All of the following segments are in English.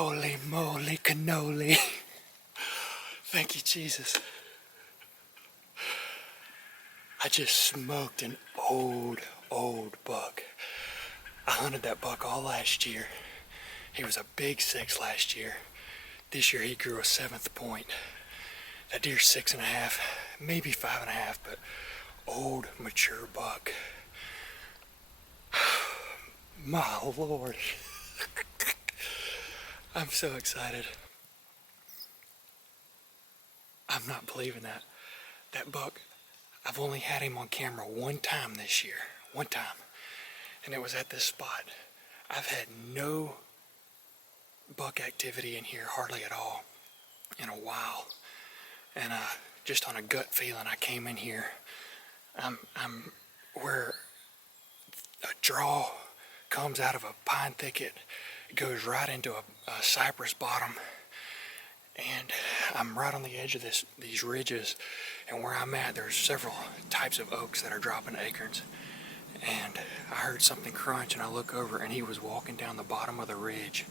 Holy moly cannoli. Thank you, Jesus. I just smoked an old buck. I hunted that buck all last year. He was a big 6 last year. This year he grew a 7th point. That deer's 6.5, maybe 5.5, but old, mature buck. My Lord. I'm so excited. I'm not believing that. That buck, I've only had him on camera one time this year. One time. And it was at this spot. I've had no buck activity in here hardly at all in a while. And just on a gut feeling, I came in here. I'm where a draw comes out of a pine thicket, goes right into a cypress bottom, and I'm right on the edge of these ridges. And where I'm at, there's several types of oaks that are dropping acorns. And I heard something crunch, and I look over, and he was walking down the bottom of the ridge.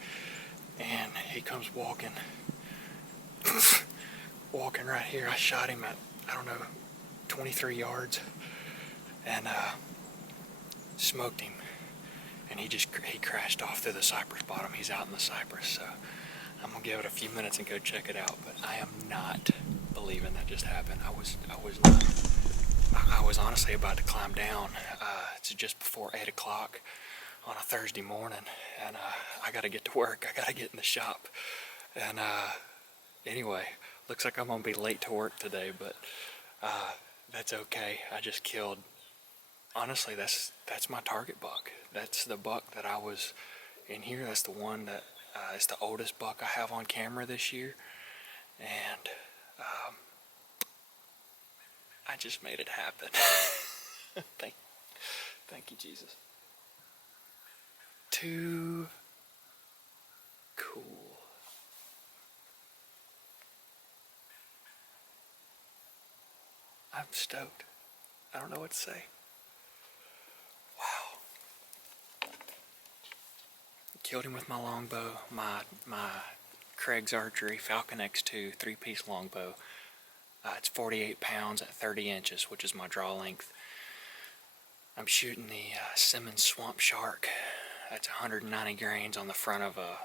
And he comes walking right here. I shot him at, I don't know, 23 yards, and smoked him. And he crashed off through the cypress bottom. He's out in the cypress, so I'm gonna give it a few minutes and go check it out. But I am not believing that just happened. I was not. I was honestly about to climb down. It's just before 8 o'clock on a Thursday morning, and I gotta get to work. I gotta get in the shop. And anyway, looks like I'm gonna be late to work today, but that's okay. I just killed. Honestly, that's my target buck. That's the buck that I was in here. That's the one that is the oldest buck I have on camera this year, and I just made it happen. Thank you, Jesus. Too cool. I'm stoked. I don't know what to say. Wow. Killed him with my longbow, my Craig's Archery Falcon X2 3-piece longbow. It's 48 pounds at 30 inches, which is my draw length. I'm shooting the Simmons Swamp Shark. That's 190 grains on the front of a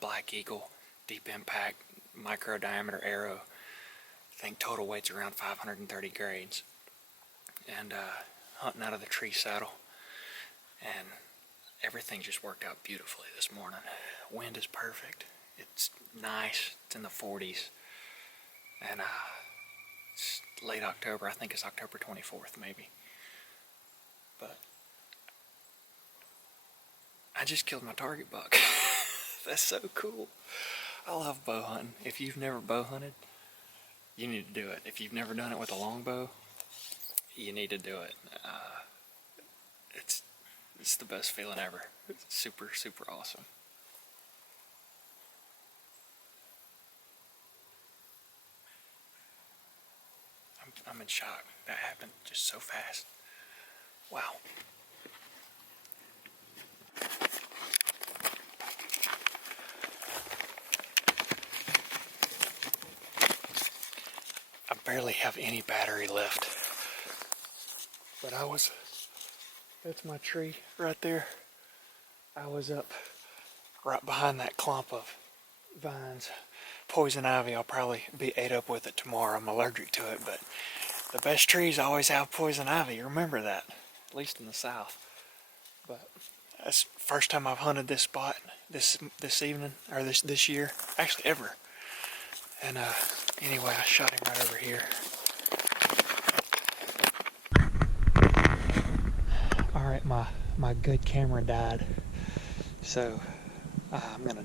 Black Eagle deep impact micro diameter arrow. I think total weight's around 530 grains. And hunting out of the tree saddle. And everything just worked out beautifully this morning. Wind is perfect. It's nice. It's in the 40s. And it's late October. I think it's October 24th maybe. But I just killed my target buck. That's so cool. I love bow hunting. If you've never bow hunted, you need to do it. If you've never done it with a longbow, you need to do it. It's the best feeling ever. It's super, super awesome. I'm in shock. That happened just so fast. Wow. I barely have any battery left. But that's my tree right there. I was up right behind that clump of vines. Poison ivy, I'll probably be ate up with it tomorrow. I'm allergic to it, but the best trees always have poison ivy. Remember that, at least in the South. But that's the first time I've hunted this spot this evening, or this year, actually ever. And anyway, I shot him right over here. All right, my good camera died, so I'm gonna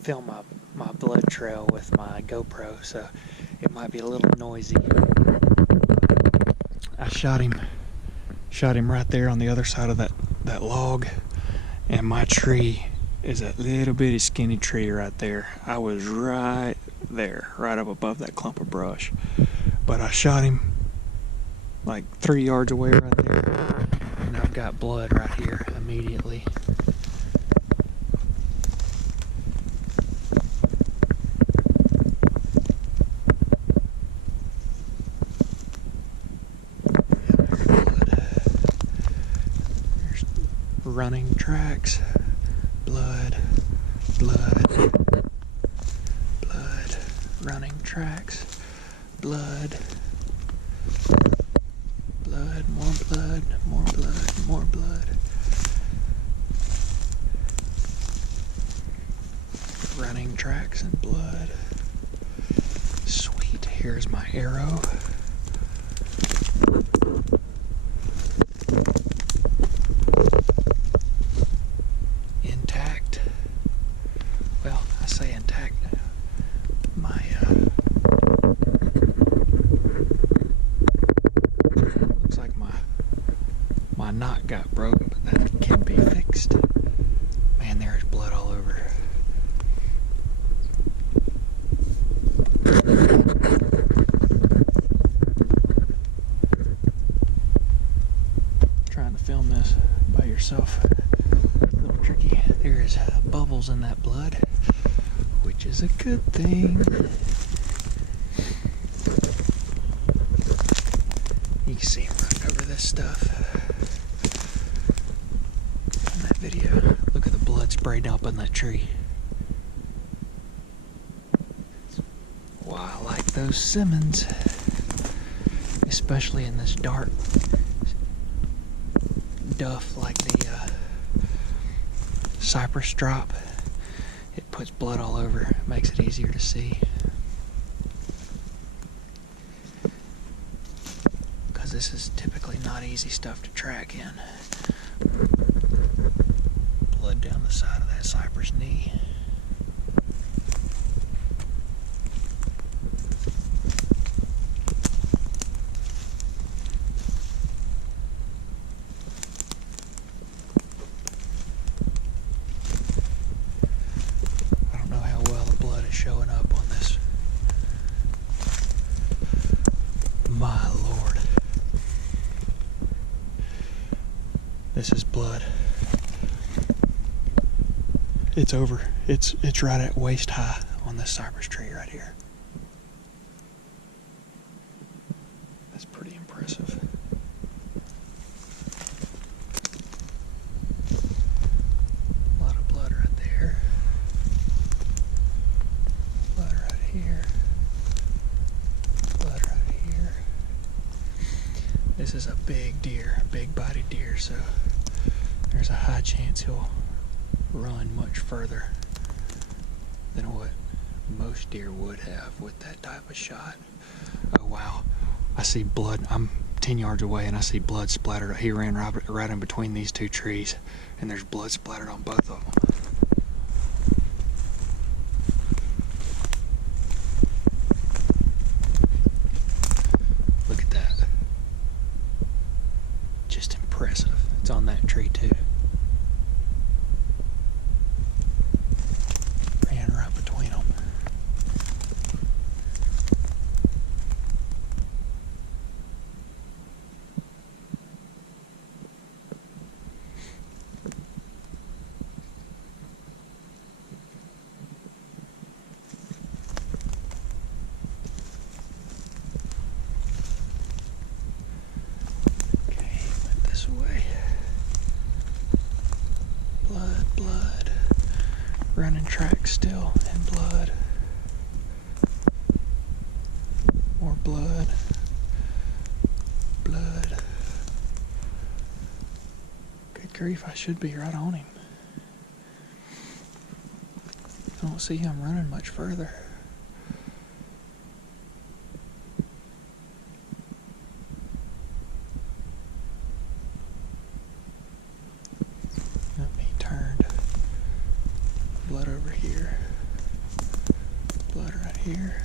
film my blood trail with my GoPro, so it might be a little noisy. I shot him right there on the other side of that log, and my tree is a little bitty skinny tree right there. I was right there, right up above that clump of brush, but I shot him like 3 yards away right there, and I've got blood right here immediately. running tracks, blood, blood, blood, running tracks, blood, blood, more blood, more blood, more blood. Running tracks and blood. Sweet, here's my arrow. Intact. Well, I say intact. My looks like my knot got broken, but that can be fixed. Man, there's blood all over. Trying to film this by yourself, a little tricky. There's bubbles in that blood, which is a good thing. You can see him running over this stuff in that video. Look at the blood sprayed up on that tree. Wow, I like those Simmons, especially in this dark duff like the cypress drop. It puts blood all over, makes it easier to see. Because this is typically not easy stuff to track in. Blood down the side of that cypress knee. Showing up on this. My Lord. This is blood. It's over. It's right at waist high on this cypress tree right here. That's pretty impressive. A lot of blood right there. Here, blood right here. This is a big deer, big bodied deer, so there's a high chance he'll run much further than what most deer would have with that type of shot. Oh wow, I see blood. I'm 10 yards away and I see blood splattered. He ran right in between these two trees and there's blood splattered on both of them. Impressive. It's on that tree too. Ran right between them. Away. Blood, blood. Running tracks still, and blood. More blood. Blood. Good grief, I should be right on him. I don't see him running much further. Turned. Blood over here. Blood right here.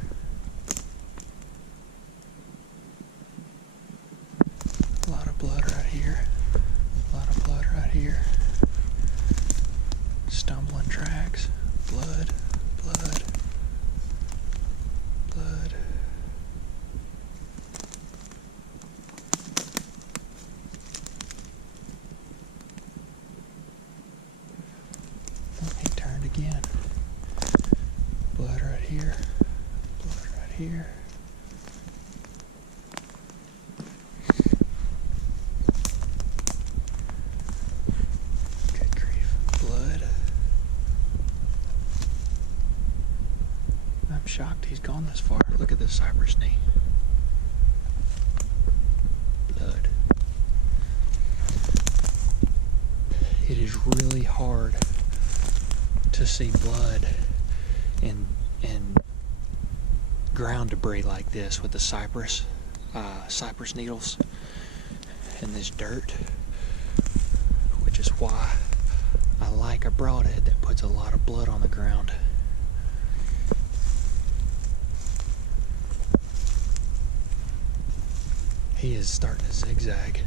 A lot of blood right here. A lot of blood right here. Stumbling tracks. Blood. Blood. Blood. He turned again. Blood right here. Blood right here. shocked he's gone this far. Look at this cypress knee. Blood. It is really hard to see blood in ground debris like this with the cypress needles and this dirt, which is why I like a broadhead that puts a lot of blood on the ground. He is starting to zigzag.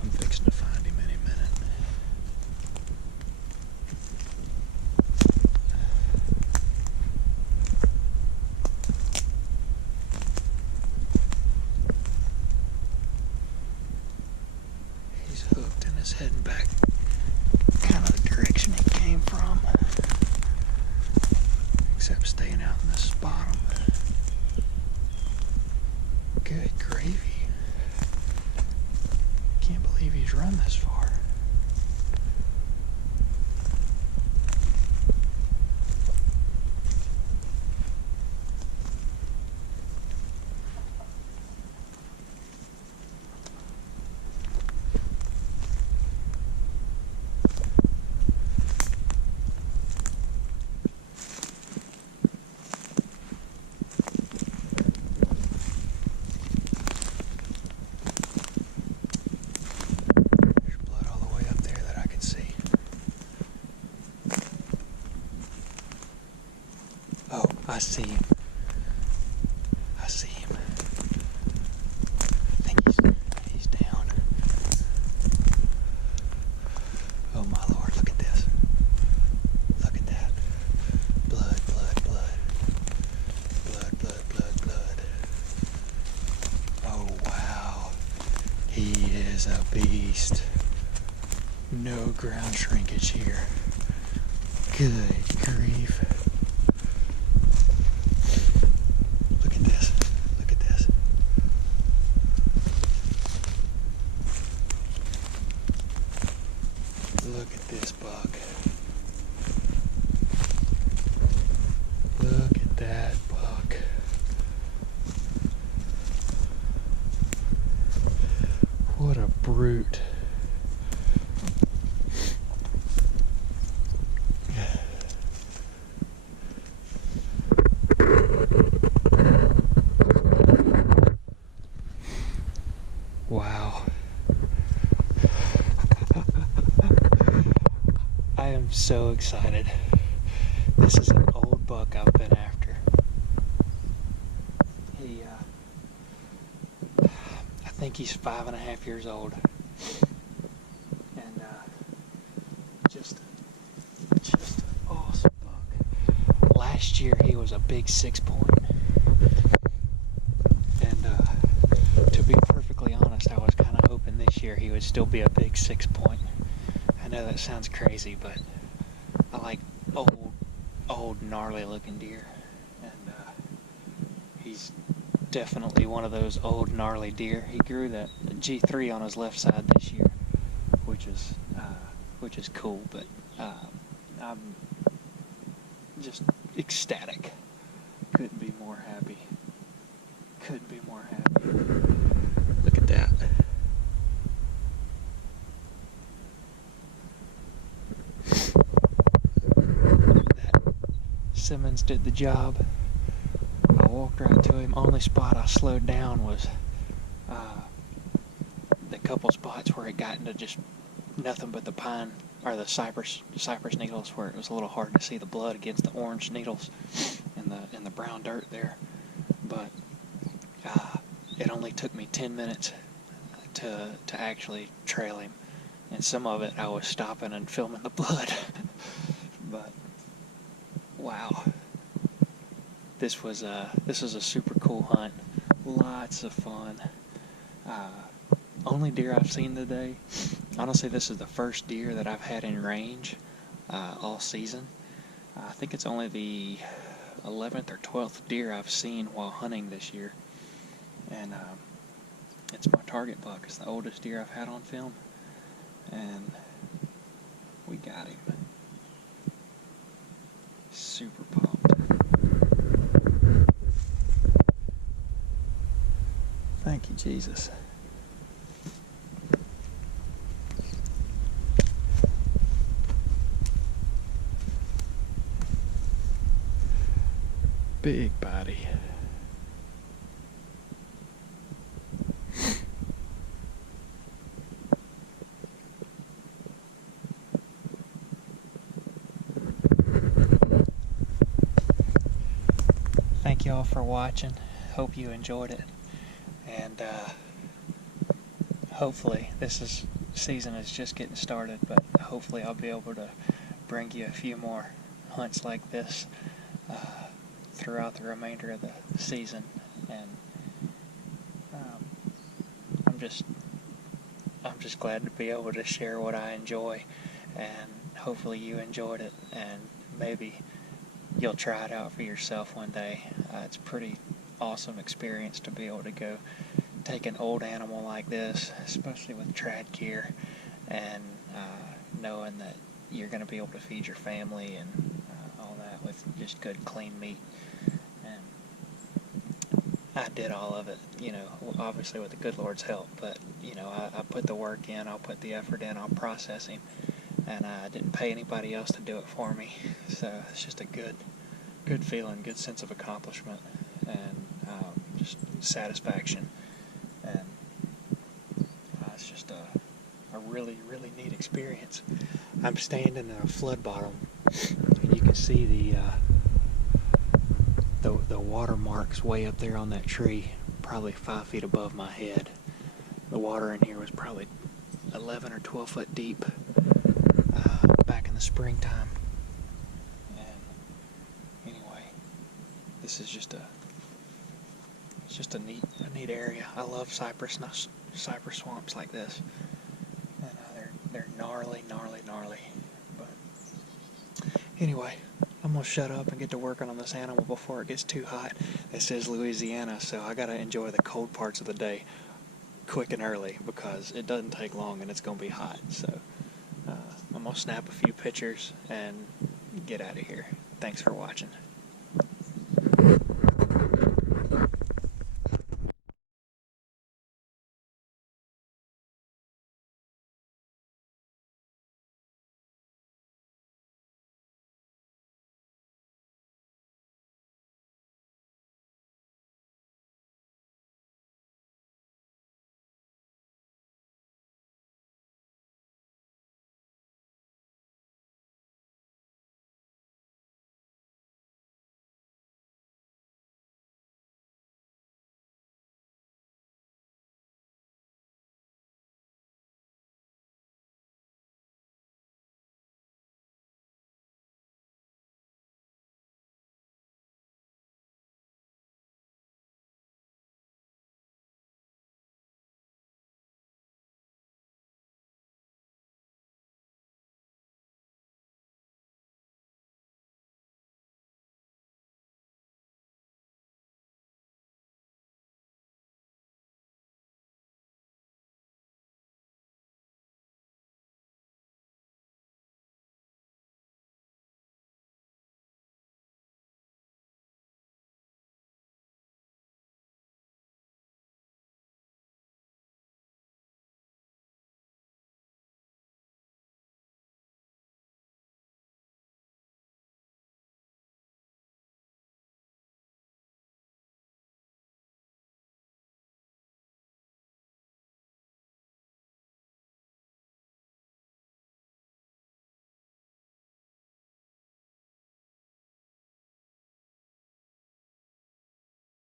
I'm fixing to find him any minute. He's hooked and is heading back kind of the direction he came from, except staying out in this bottom. Good gravy. Can't believe he's run this far. Oh, I see him. I see him. I think he's down. Oh my Lord, look at this. Look at that. Blood, blood, blood. Blood, blood, blood, blood. Oh wow. He is a beast. No ground shrinkage here. Good grief. Look at this buck. Look at that buck. What a brute. Wow. I am so excited. This is an old buck I've been after. I think he's 5.5 years old. And just an awesome buck. Last year he was a big 6-point. And to be perfectly honest, I was kind of hoping this year he would still be a big 6-point. I know that sounds crazy, but I like old, gnarly looking deer, and he's definitely one of those old, gnarly deer. He grew that G3 on his left side this year, which is cool, but I'm just ecstatic. Couldn't be more happy. Couldn't be more happy. Look at that. Simmons did the job. I walked right to him. Only spot I slowed down was the couple spots where it got into just nothing but the pine or the cypress needles, where it was a little hard to see the blood against the orange needles and the brown dirt there. But it only took me 10 minutes to actually trail him, and some of it I was stopping and filming the blood. But wow, this was a super cool hunt. Lots of fun. Only deer I've seen today. Honestly, this is the first deer that I've had in range all season. I think it's only the 11th or 12th deer I've seen while hunting this year, and it's my target buck. It's the oldest deer I've had on film, and We got him. Super pumped. Thank you, Jesus. Big body. Thank you all for watching. Hope you enjoyed it. And hopefully season is just getting started, but hopefully I'll be able to bring you a few more hunts like this throughout the remainder of the season. And I'm just glad to be able to share what I enjoy, and hopefully you enjoyed it, and maybe you'll try it out for yourself one day. It's a pretty awesome experience to be able to go take an old animal like this, especially with trad gear, and knowing that you're going to be able to feed your family and all that with just good, clean meat. And I did all of it, obviously with the good Lord's help, but, I put the work in, I'll put the effort in, I'll process him, and I didn't pay anybody else to do it for me. So it's just a good feeling, good sense of accomplishment, and just satisfaction. And it's just a really, really neat experience. I'm standing in a flood bottom, and you can see the watermarks way up there on that tree, probably 5 feet above my head. The water in here was probably 11 or 12 foot deep back in the springtime. And anyway, this is just a neat area. I love cypress swamps like this, and they're gnarly. But anyway, I'm gonna shut up and get to working on this animal before it gets too hot. This is Louisiana, so I gotta enjoy the cold parts of the day quick and early, because it doesn't take long and it's gonna be hot. So I'm gonna snap a few pictures and get out of here. Thanks for watching.